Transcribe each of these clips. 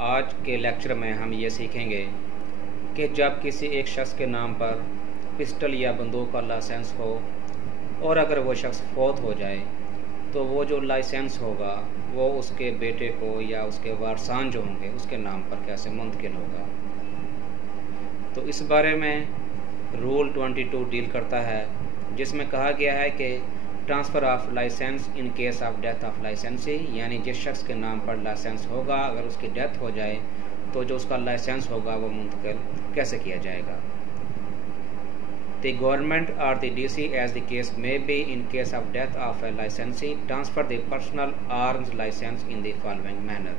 आज के लेक्चर में हम ये सीखेंगे कि जब किसी एक शख्स के नाम पर पिस्टल या बंदूक का लाइसेंस हो और अगर वो शख्स फौत हो जाए तो वो जो लाइसेंस होगा वो उसके बेटे को या उसके वारसान जो होंगे उसके नाम पर कैसे मुंतकिल होगा। तो इस बारे में रूल 22 डील करता है, जिसमें कहा गया है कि transfer of licence in case of death of licensee, यानी जिस शख्स के नाम पर लाइसेंस होगा अगर उसकी डेथ हो जाए तो जो उसका लाइसेंस होगा वो मुंतकिल कैसे किया जाएगा। The government or the DC, as the case may be, in case of death of a licensee, transfer the personal arms license in the following manner।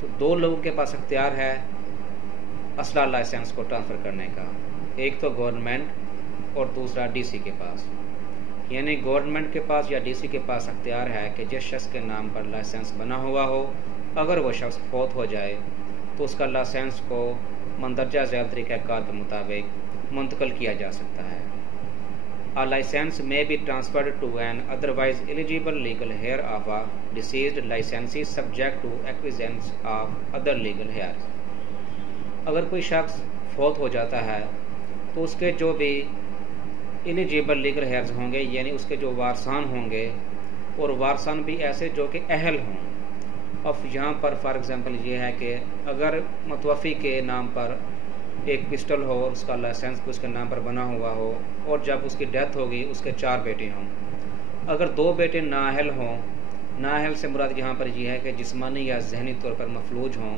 तो दो लोगों के पास इख्तियार है असला लाइसेंस को ट्रांसफ़र करने का, एक तो गवर्नमेंट और दूसरा डीसी के पास। यानी गवर्नमेंट के पास या डीसी के पास इख्तियार है कि जिस शख्स के नाम पर लाइसेंस बना हुआ हो अगर वो शख्स फौत हो जाए तो उसका लाइसेंस को मंदरजा झैल तरीक़ाकार के मुताबिक मुंतकिल किया जा सकता है। A license may be transferred to an otherwise eligible legal heir of a deceased licensee subject to acquiescence of other legal heirs। अगर कोई शख्स फौत हो जाता है तो उसके जो भी एलिजिबल लीगल हेयर्स होंगे यानी उसके जो वारसान होंगे और वारसान भी ऐसे जो कि अहल हों। अब यहाँ पर फॉर एग्ज़ाम्पल ये है कि अगर मुतवफ़ी के नाम पर एक पिस्टल हो और उसका लाइसेंस भी उसके नाम पर बना हुआ हो और जब उसकी डेथ होगी उसके 4 बेटे हों, अगर 2 बेटे नाअहल हों, नाअहल से मुराद यहाँ पर यह है कि जिस्मानी या जहनी तौर पर मफलूज हों,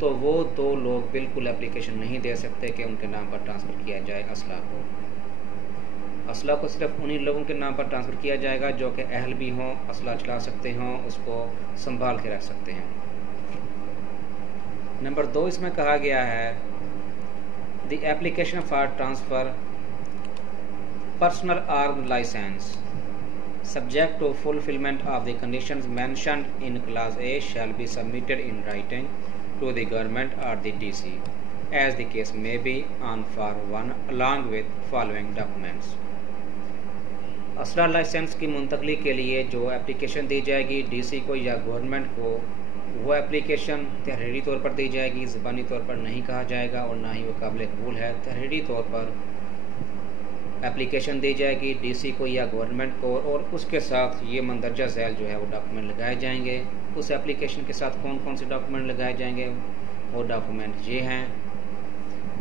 तो वो 2 लोग बिल्कुल एप्लीकेशन नहीं दे सकते कि उनके नाम पर ट्रांसफ़र किया जाए असला को। असला को सिर्फ उन्हीं लोगों के नाम पर ट्रांसफ़र किया जाएगा जो कि अहल भी हों, असला चला सकते हों, उसको संभाल के रख सकते हैं। नंबर 2 इसमें कहा गया है The application for transfer personal arms license subject to fulfillment of the conditions mentioned in clause A shall be submitted in writing to the government or the DC as the case may be on form 1 along with following documents। असला licence की मुंतकली के लिए जो application दी जाएगी DC को या government को, वो एप्लीकेशन तहरीरी तौर पर दी जाएगी, ज़बानी तौर पर नहीं कहा जाएगा और ना ही वो काबिल कबूल है। तहरीरी तौर पर एप्लीकेशन दी जाएगी डीसी को या गवर्नमेंट को और उसके साथ ये मंदरजा झैल जो है वो डॉक्यूमेंट लगाए जाएंगे। उस एप्लीकेशन के साथ कौन कौन से डॉक्यूमेंट लगाए जाएंगे, वो डॉक्यूमेंट ये हैं।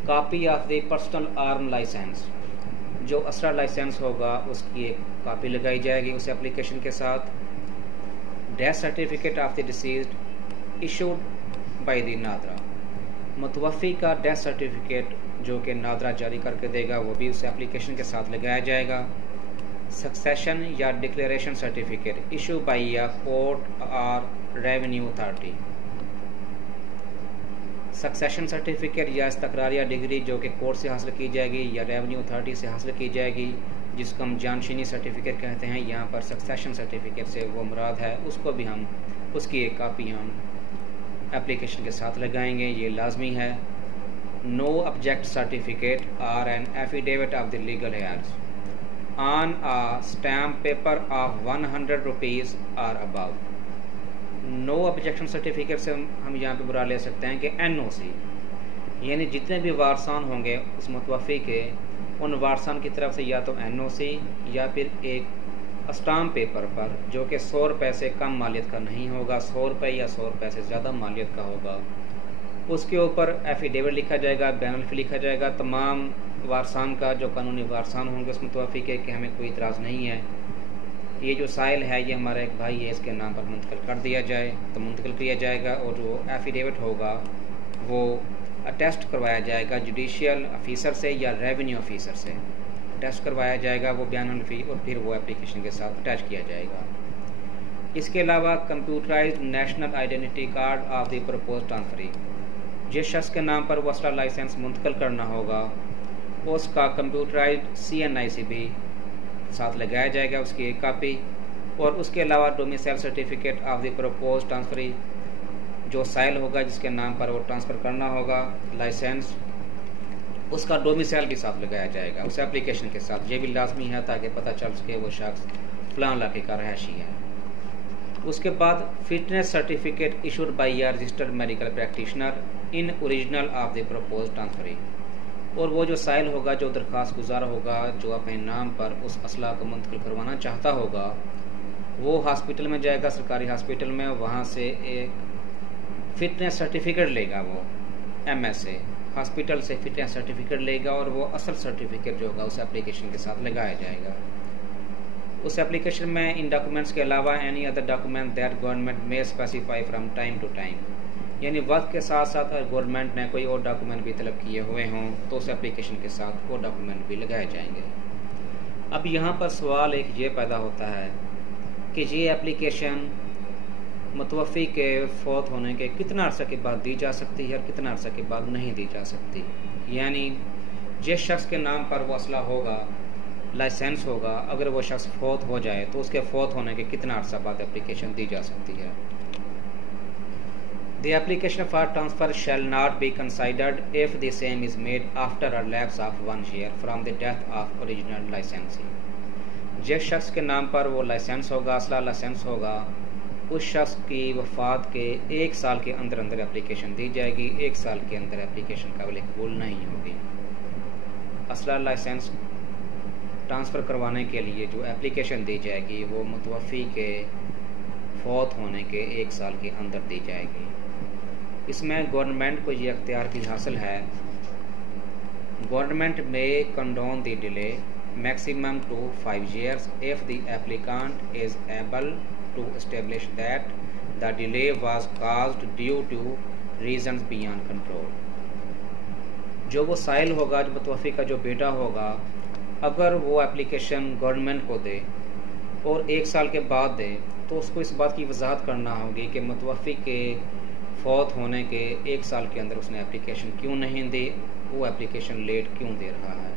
Copy of the personal arm licence, जो असला लाइसेंस होगा उसकी एक कॉपी लगाई जाएगी उस एप्लीकेशन के साथ। Death certificate of the deceased issued by the NADRA, मुतवफ़ी का डेथ सर्टिफिकेट जो कि नादरा जारी करके देगा वो भी उस एप्लीकेशन के साथ लगाया जाएगा। सक्सेशन या डिक्लेरेशन सर्टिफिकेट इशू बाय या कोर्ट और रेवेन्यू अथॉरिटी, सक्सेशन सर्टिफिकेट या इस्तक़रारिया डिग्री जो कि कोर्ट से हासिल की जाएगी या रेवेन्यू अथॉरिटी से हासिल की जाएगी, जिसको हम जानशीनी सर्टिफिकेट कहते हैं। यहाँ पर सक्सेशन सर्टिफिकेट से वो मुराद है, उसको भी हम उसकी एक कापी हम एप्लीकेशन के साथ लगाएंगे, ये लाजमी है। नो ऑब्जेक्ट सर्टिफिकेट और an affidavit of the legal heirs on a stamp paper of 100 rupees और अबाउ। नो ऑब्जेक्शन सर्टिफिकेट से हम यहाँ पे बुरा ले सकते हैं कि NOC, यानी जितने भी वारसान होंगे उस मुतवफ़ी के, उन वारसान की तरफ से या तो NOC या फिर एक स्टाम्प पेपर पर जो कि 100 रुपये से कम मालियत का नहीं होगा, 100 रुपये या 100 रुपये से ज़्यादा मालियत का होगा, उसके ऊपर एफिडेविट लिखा जाएगा, बयान लिखा जाएगा तमाम वारसान का, जो कानूनी वारसान होंगे उस मुतवफ़ी के, कि हमें कोई इतराज़ नहीं है, ये जो साइल है ये हमारा एक भाई है, इसके नाम पर मुंतकिल कर दिया जाए तो मुंतकिल किया जाएगा। और जो एफिडेविट होगा वो अटेस्ट करवाया जाएगा जुडिशियल ऑफिसर से या रेवेन्यू ऑफिसर से टेस्ट करवाया जाएगा वो बयान फी, और फिर वो एप्लीकेशन के साथ अटैच किया जाएगा। इसके अलावा computerised national identity card of the propose transferee, जिस शख्स के नाम पर वो असला लाइसेंस मुंतकिल करना होगा उसका कंप्यूटराइज्ड CNIC भी साथ लगाया जाएगा, उसकी एक कापी। और उसके अलावा domicile certificate of the propose transferee, जो साइल होगा जिसके नाम पर वो ट्रांसफ़र करना होगा लाइसेंस, उसका डोमिसाइल भी साथ लगाया जाएगा उस एप्लीकेशन के साथ। ये भी लाजमी है ताकि पता चल सके वो शख्स फलां इलाके का रहायशी है। उसके बाद फिटनेस सर्टिफिकेट इशूड बाय या registered medical practitioner in original of the propose transferee. और वो जो साइल होगा, जो दरख्वास्त गुजार होगा, जो अपने नाम पर उस असला को मुंतकिल करवाना चाहता होगा, वो हॉस्पिटल में जाएगा, सरकारी हॉस्पिटल में, वहाँ से एक फिटनेस सर्टिफिकेट लेगा। वो MS से हॉस्पिटल से फिटनेस सर्टिफिकेट लेगा और वो असल सर्टिफिकेट जो होगा उस एप्लीकेशन के साथ लगाया जाएगा। उस एप्लीकेशन में इन डॉक्यूमेंट्स के अलावा any other document that government may specify from time to time, यानी वक्त के साथ साथ अगर गवर्नमेंट ने कोई और डॉक्यूमेंट भी तलब किए हुए हों तो उस एप्लीकेशन के साथ वो डॉक्यूमेंट भी लगाए जाएंगे। अब यहाँ पर सवाल एक ये पैदा होता है कि ये एप्लीकेशन मुतवफ़ी के फौत होने के कितना अर्सा के बाद दी जा सकती है और कितना अर्सा के बाद नहीं दी जा सकती। यानी जिस शख्स के नाम पर वो असला होगा, लाइसेंस होगा, अगर वो शख्स फौत हो जाए तो उसके फौत होने के कितना अर्सा बाद एप्लीकेशन दी जा सकती है। The application for transfer shall not be considered if the same is made after a lapse of 1 year from the death of original licensee। जिस शख्स के नाम पर वो लाइसेंस होगा, असला लाइसेंस होगा, उस शख्स की वफ़ात के 1 साल के अंदर अंदर एप्लीकेशन दी जाएगी। 1 साल के अंदर एप्लीकेशन काबिल कबूल नहीं होगी। असला लाइसेंस ट्रांसफ़र करवाने के लिए जो एप्लीकेशन दी जाएगी वो मुतवफ़ी के फौत होने के 1 साल के अंदर दी जाएगी। इसमें गवर्नमेंट को ये अख्तियार भी हासिल है, government may condone the delay maximum to 5 years if the applicant is able to establish that the delay was caused due to reasons beyond control। जो वो साइल होगा, जो मुतवफ़ी का जो बेटा होगा, अगर वो एप्लीकेशन गवर्नमेंट को दे और 1 साल के बाद दे तो उसको इस बात की वजाहत करना होगी कि मुतवफ़ी के फौत होने के 1 साल के अंदर उसने एप्लीकेशन क्यों नहीं दी, वो एप्लीकेशन लेट क्यों दे रहा है।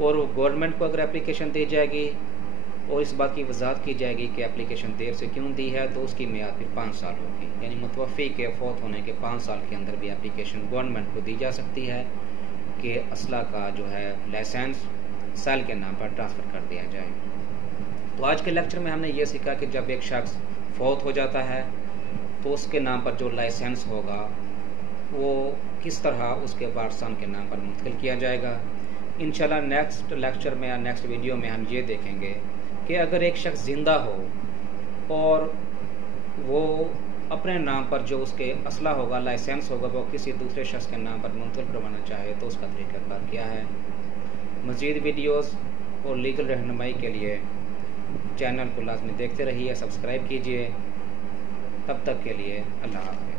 और गवर्नमेंट को अगर एप्लीकेशन दी जाएगी और इस बात की वजाहत की जाएगी कि एप्लीकेशन देर से क्यों दी है, तो उसकी मियाद फिर 5 साल होगी। यानी मुतवफ़ी के फौत होने के 5 साल के अंदर भी एप्लीकेशन गवर्नमेंट को दी जा सकती है कि असला का जो है लाइसेंस साल के नाम पर ट्रांसफ़र कर दिया जाए। तो आज के लेक्चर में हमने ये सीखा कि जब एक शख्स फौत हो जाता है तो उसके नाम पर जो लाइसेंस होगा वो किस तरह उसके वारसान के नाम पर मुंतकिल किया जाएगा। इंशाल्लाह नेक्स्ट लेक्चर में या नेक्स्ट वीडियो में हम ये देखेंगे कि अगर एक शख्स ज़िंदा हो और वो अपने नाम पर जो उसके असला होगा, लाइसेंस होगा, वो किसी दूसरे शख्स के नाम पर मुंतकिल करवाना चाहे तो उसका तरीक़ाकार क्या है। मज़ीद वीडियोस और लीगल रहनुमाई के लिए चैनल को लाज़मी देखते रहिए, सब्सक्राइब कीजिए। तब तक के लिए अल्लाह हाफ़िज़।